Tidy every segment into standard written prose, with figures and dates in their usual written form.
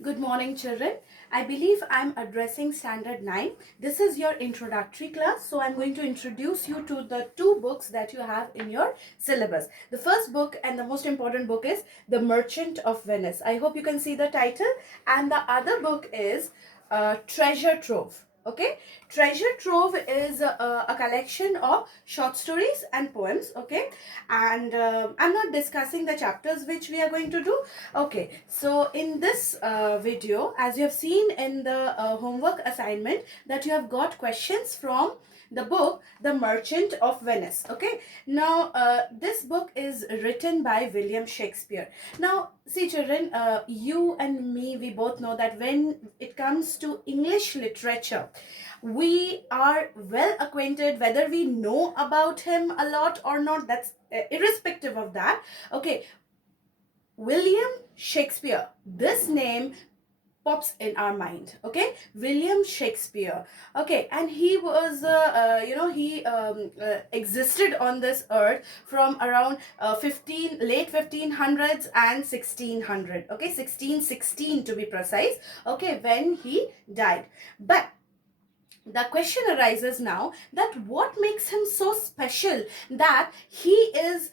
Good morning, children. I believe I'm addressing Standard 9. This is your introductory class. So I'm going to introduce you to the two books that you have in your syllabus. The first book and the most important book is The Merchant of Venice. I hope you can see the title. And the other book is Treasure Trove. Okay, Treasure Trove is a collection of short stories and poems. Okay, and I'm not discussing the chapters which we are going to do. Okay, so in this video, as you have seen in the homework assignment, that you have got questions from the book The Merchant of Venice. Okay, now this book is written by William Shakespeare. Now see children, you and me, we both know that when it comes to English literature, we are well acquainted, whether we know about him a lot or not, that's irrespective of that. Okay, William Shakespeare, this name pops in our mind. Okay, William Shakespeare. Okay, and he was he existed on this earth from around late 1500s and 1600. Okay, 1616 to be precise. Okay, when he died. But the question arises now that what makes him so special that he is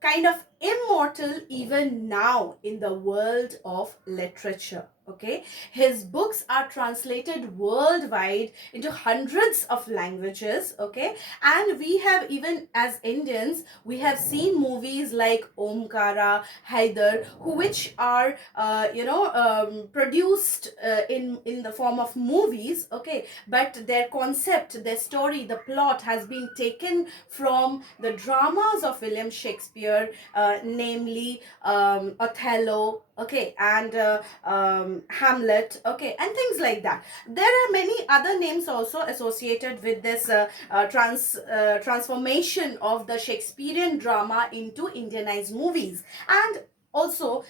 kind of immortal even now in the world of literature. Okay, his books are translated worldwide into hundreds of languages. Okay, and we have, even as Indians, we have seen movies like Omkara, Haider, which are produced in the form of movies. Okay, but their concept, their story, the plot has been taken from the dramas of William Shakespeare, namely Othello, okay, and Hamlet, okay, and things like that. There are many other names also associated with this transformation of the Shakespearean drama into Indianized movies, and also,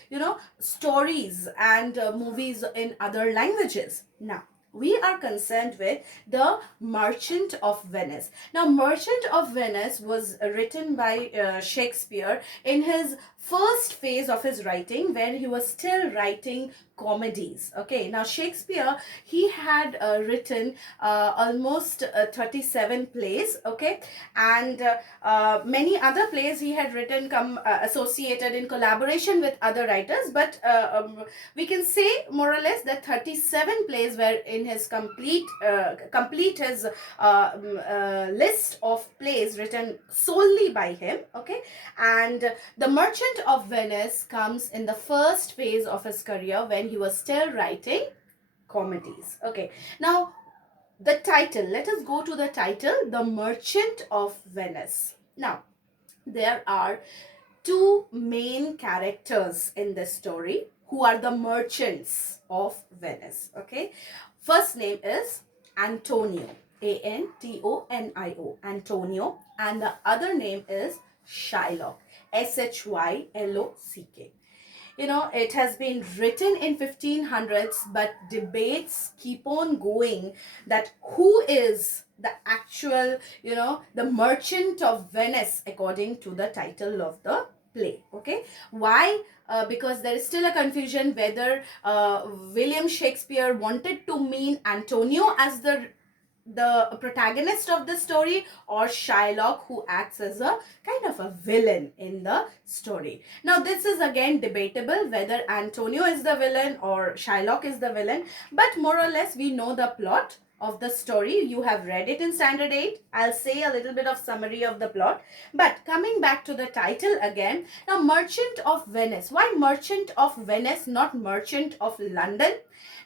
stories and movies in other languages. Now, we are concerned with The Merchant of Venice. Now, Merchant of Venice was written by Shakespeare in his first phase of his writing, when he was still writing comedies. Okay, now Shakespeare, he had written almost 37 plays. Okay, and many other plays he had written associated in collaboration with other writers, but we can say more or less that 37 plays were in his complete his list of plays written solely by him. Okay, and The Merchant of Venice comes in the first phase of his career, when he was still writing comedies. Okay, now the title, let us go to the title, The Merchant of Venice. Now, there are two main characters in this story who are the merchants of Venice. Okay, first name is Antonio, Antonio, Antonio, and the other name is Shylock, Shylock. It has been written in 1500s, but debates keep on going that who is the actual, the Merchant of Venice according to the title of the play. Okay, why? Because there is still a confusion whether William Shakespeare wanted to mean Antonio as the protagonist of the story, or Shylock, who acts as a kind of a villain in the story. Now, this is again debatable whether Antonio is the villain or Shylock is the villain, but more or less we know the plot of the story. You have read it in standard 8. I'll say a little bit of summary of the plot. But coming back to the title again, now, Merchant of Venice. Why Merchant of Venice, not Merchant of London?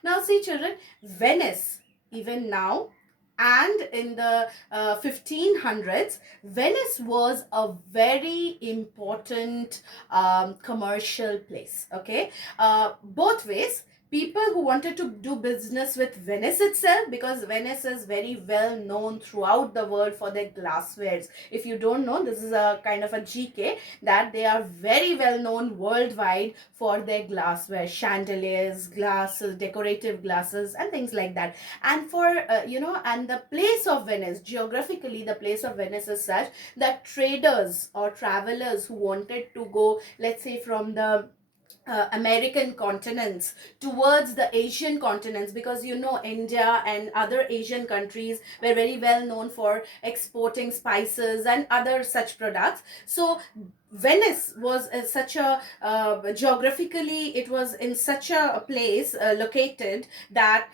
Now, see children, Venice, even now, and in the 1500s, Venice was a very important commercial place. Okay, both ways. People who wanted to do business with Venice itself, because Venice is very well known throughout the world for their glasswares. If you don't know, this is a kind of a GK, that they are very well known worldwide for their glassware, chandeliers, glasses, decorative glasses, and things like that. And for and the place of Venice, geographically, the place of Venice is such that traders or travelers who wanted to go, let's say, from the American continents towards the Asian continents, because you know India and other Asian countries were very well known for exporting spices and other such products. So Venice was such a geographically, it was in such a place located that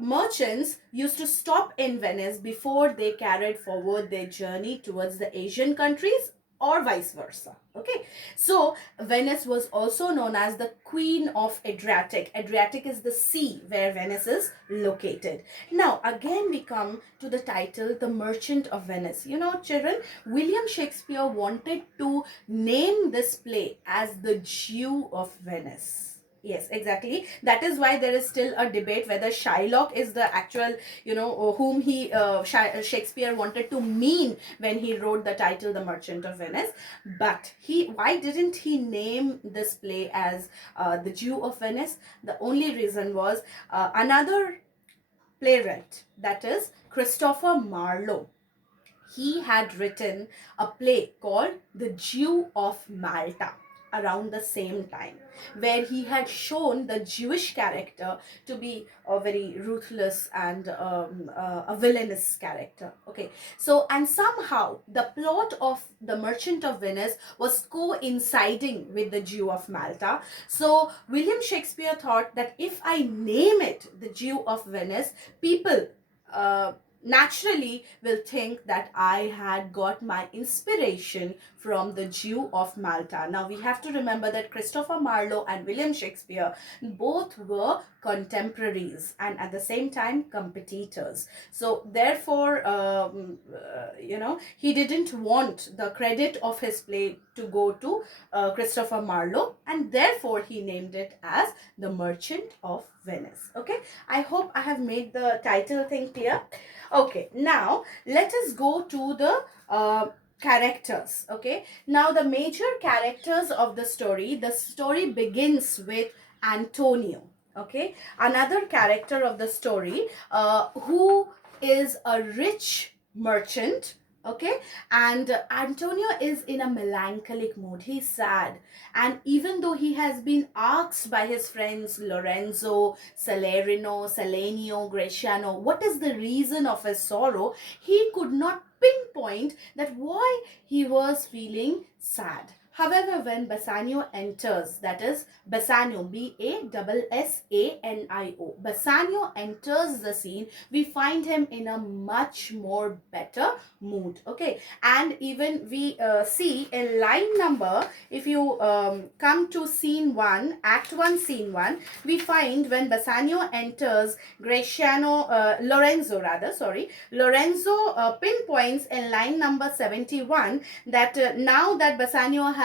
merchants used to stop in Venice before they carried forward their journey towards the Asian countries, or vice versa. Okay, so Venice was also known as the Queen of Adriatic. Adriatic is the sea where Venice is located. Now, again, we come to the title, The Merchant of Venice. You know, children, William Shakespeare wanted to name this play as The Jew of Venice. Yes, exactly. That is why there is still a debate whether Shylock is the actual, whom Shakespeare wanted to mean when he wrote the title The Merchant of Venice. But why didn't he name this play as The Jew of Venice? The only reason was another playwright, that is Christopher Marlowe. He had written a play called The Jew of Malta around the same time, where he had shown the Jewish character to be a very ruthless and a villainous character. Okay, so and somehow the plot of The Merchant of Venice was coinciding with the Jew of Malta. So William Shakespeare thought that if I name it The Jew of Venice, people naturally will think that I had got my inspiration from the Jew of Malta. Now we have to remember that Christopher Marlowe and William Shakespeare both were contemporaries and at the same time competitors. So therefore, he didn't want the credit of his play to go to Christopher Marlowe, and therefore he named it as The Merchant of Venice. Okay, I hope I have made the title thing clear. Okay, now let us go to the characters. Okay, now the major characters of the story begins with Antonio. Okay, another character of the story who is a rich merchant. Okay, and Antonio is in a melancholic mood. He's sad, and even though he has been asked by his friends Lorenzo, Salenio, Greciano, what is the reason of his sorrow, he could not pinpoint that why he was feeling sad. However, when Bassanio enters, that is Bassanio, Bassanio, Bassanio enters the scene, we find him in a much more better mood. Okay, and even we see in line number, if you come to scene 1, act 1, scene 1, we find when Bassanio enters, Lorenzo pinpoints in line number 71 that now that Bassanio has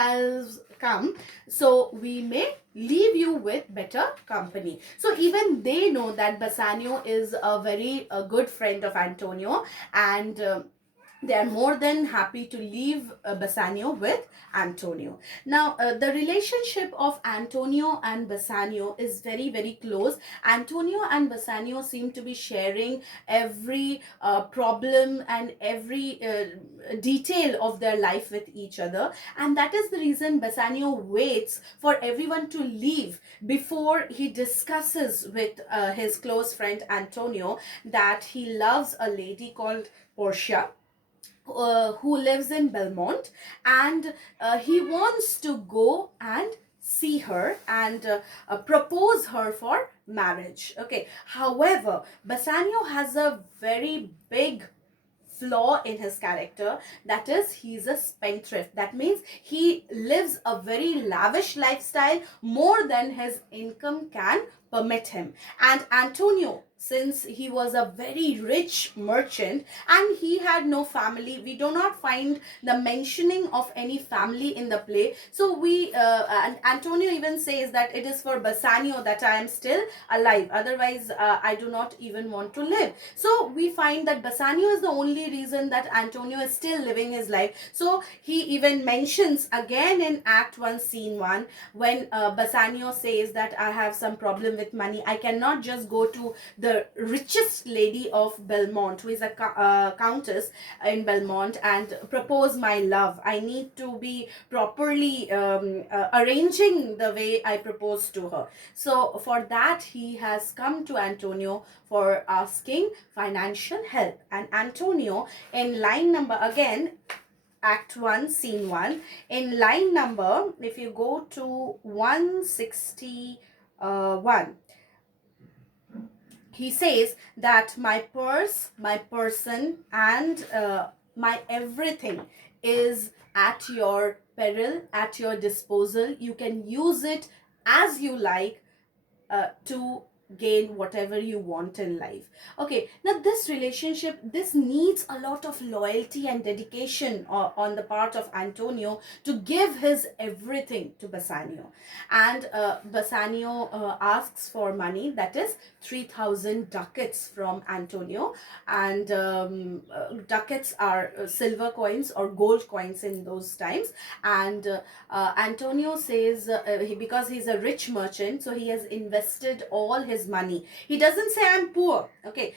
come, so we may leave you with better company. So even they know that Bassanio is a very good friend of Antonio, and they are more than happy to leave Bassanio with Antonio. Now, the relationship of Antonio and Bassanio is very, very close. Antonio and Bassanio seem to be sharing every problem and every detail of their life with each other. And that is the reason Bassanio waits for everyone to leave before he discusses with his close friend Antonio that he loves a lady called Portia, who lives in Belmont, and he wants to go and see her and propose her for marriage. Okay, however, Bassanio has a very big flaw in his character, that is he's a spendthrift. That means he lives a very lavish lifestyle, more than his income can permit him. And Antonio, since he was a very rich merchant and he had no family, we do not find the mentioning of any family in the play. So and Antonio even says that it is for Bassanio that I am still alive, otherwise I do not even want to live. So we find that Bassanio is the only reason that Antonio is still living his life. So he even mentions again in act 1 scene 1 when Bassanio says that I have some problem with money, I cannot just go to the the richest lady of Belmont, who is a countess in Belmont, and propose my love. I need to be properly arranging the way I propose to her. So for that, he has come to Antonio for asking financial help. And Antonio, in line number, again, Act 1, Scene 1, in line number, if you go to 161, he says that my purse, my person, and my everything is at your peril, at your disposal. You can use it as you like to gain whatever you want in life. Okay, now this relationship, this needs a lot of loyalty and dedication on the part of Antonio to give his everything to Bassanio. And Bassanio asks for money, that is 3,000 ducats from Antonio. And ducats are silver coins or gold coins in those times. And Antonio says, because he's a rich merchant, so he has invested all his money. He doesn't say I'm poor. Okay,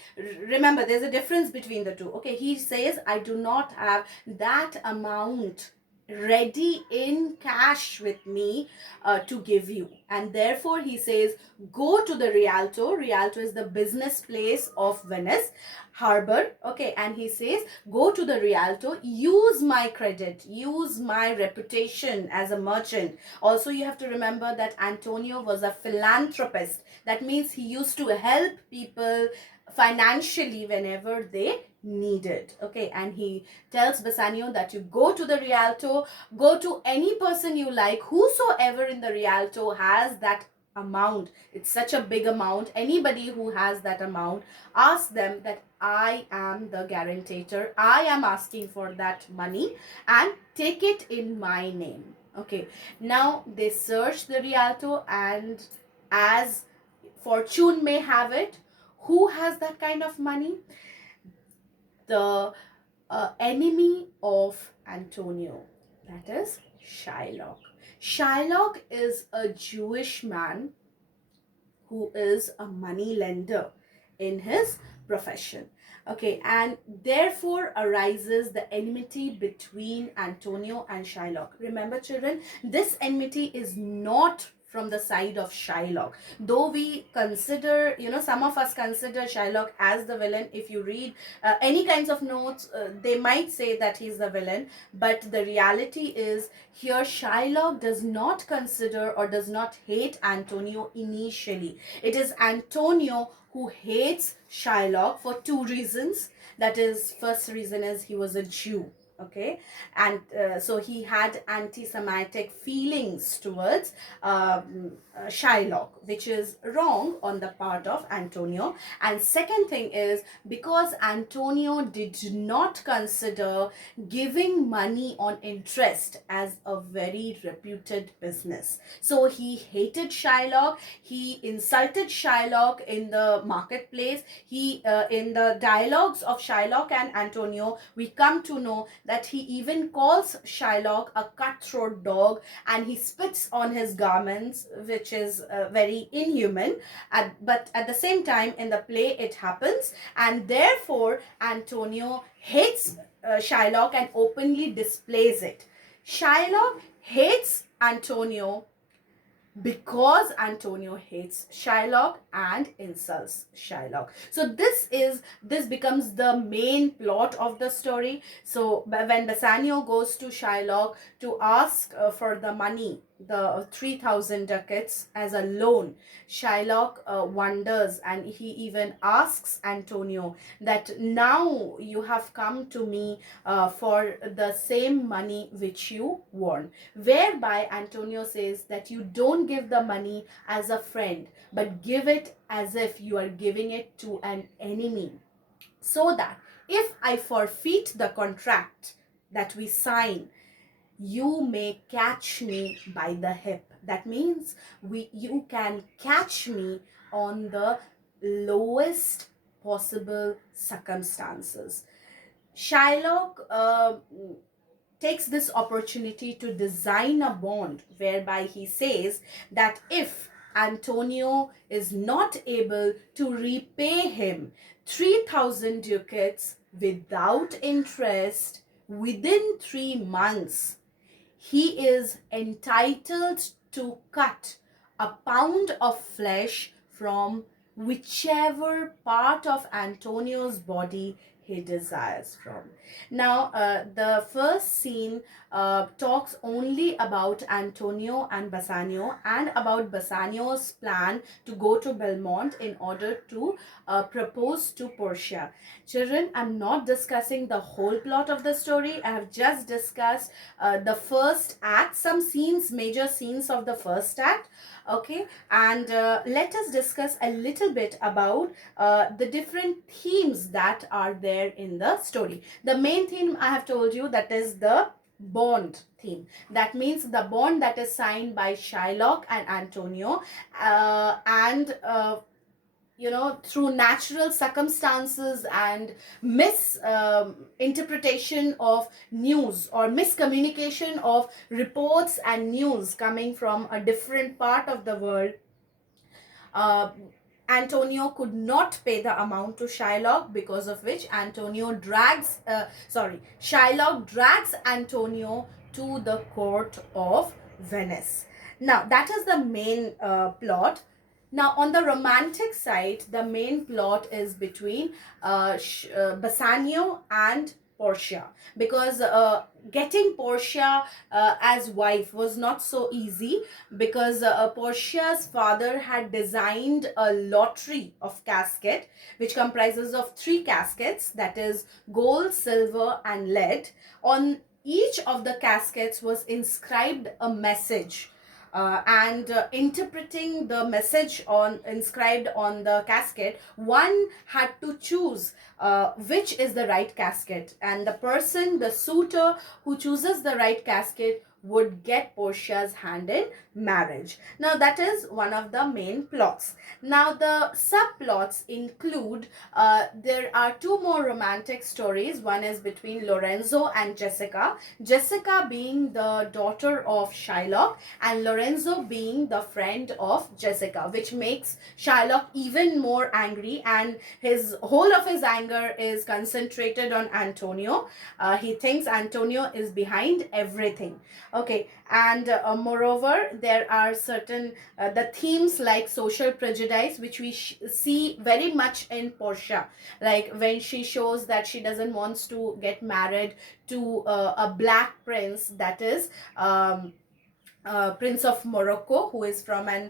remember, there's a difference between the two. Okay, he says I do not have that amount ready in cash with me to give you, and therefore he says go to the Rialto. Rialto is the business place of Venice harbor. Okay, and he says go to the Rialto, use my credit, use my reputation as a merchant. Also, you have to remember that Antonio was a philanthropist. That means he used to help people financially whenever they needed. Okay, and he tells Bassanio that you go to the Rialto, go to any person you like, whosoever in the Rialto has that amount. It's such a big amount. Anybody who has that amount, ask them that I am the guarantor, I am asking for that money, and take it in my name. Okay, now they search the Rialto, and as fortune may have it, who has that kind of money? The enemy of Antonio, that is Shylock. Shylock is a Jewish man who is a money lender in his profession. Okay, and therefore arises the enmity between Antonio and Shylock. Remember, children, this enmity is not from the side of Shylock. Though we consider, some of us consider Shylock as the villain. If you read any kinds of notes, they might say that he's the villain. But the reality is, here Shylock does not consider or does not hate Antonio initially. It is Antonio who hates Shylock for two reasons. That is, first reason is he was a Jew. Okay, and so he had anti-Semitic feelings towards Shylock, which is wrong on the part of Antonio. And second thing is, because Antonio did not consider giving money on interest as a very reputed business, so he hated Shylock. He insulted Shylock in the marketplace. He in the dialogues of Shylock and Antonio, we come to know that he even calls Shylock a cutthroat dog, and he spits on his garments, which is very inhuman. But at the same time, in the play, it happens, and therefore Antonio hates Shylock and openly displays it. Shylock hates Antonio because Antonio hates Shylock and insults Shylock. So this becomes the main plot of the story. So when Bassanio goes to Shylock to ask for the money, the 3,000 ducats as a loan, Shylock wonders, and he even asks Antonio that now you have come to me for the same money which you won, whereby Antonio says that you don't give the money as a friend, but give it as if you are giving it to an enemy, so that if I forfeit the contract that we sign, you may catch me by the hip. That means you can catch me on the lowest possible circumstances. Shylock takes this opportunity to design a bond whereby he says that if Antonio is not able to repay him 3,000 ducats without interest within 3 months, he is entitled to cut a pound of flesh from whichever part of Antonio's body he desires from. Now, the first scene talks only about Antonio and Bassanio and about Bassanio's plan to go to Belmont in order to propose to Portia. Children, I'm not discussing the whole plot of the story. I have just discussed the first act, some scenes, major scenes of the first act. Okay, and let us discuss a little bit about the different themes that are there in the story. The main theme I have told you, that is the bond theme. That means the bond that is signed by Shylock and Antonio, and through natural circumstances and misinterpretation of news or miscommunication of reports and news coming from a different part of the world, uh, Antonio could not pay the amount to Shylock, because of which Shylock drags Antonio to the court of Venice. Now, that is the main plot. Now, on the romantic side, the main plot is between Bassanio and Portia, because getting Portia as wife was not so easy, because Portia's father had designed a lottery of casket which comprises of 3 caskets, that is gold, silver and lead. On each of the caskets was inscribed a message, and interpreting the message inscribed on the casket, one had to choose which is the right casket, and the suitor who chooses the right casket would get Portia's hand in marriage. Now, that is one of the main plots. Now, the subplots include there are 2 more romantic stories. One is between Lorenzo and Jessica, Jessica being the daughter of Shylock and Lorenzo being the friend of Jessica, which makes Shylock even more angry, and his whole of his anger is concentrated on Antonio. He thinks Antonio is behind everything. Okay, and moreover, there are certain the themes like social prejudice, which we see very much in Portia, like when she shows that she doesn't want to get married to a black prince, that is Prince of Morocco, who is from an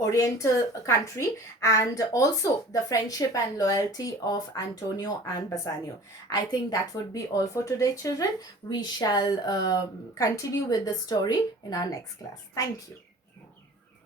Oriental country, and also the friendship and loyalty of Antonio and Bassanio. I think that would be all for today, children. We shall continue with the story in our next class. Thank you.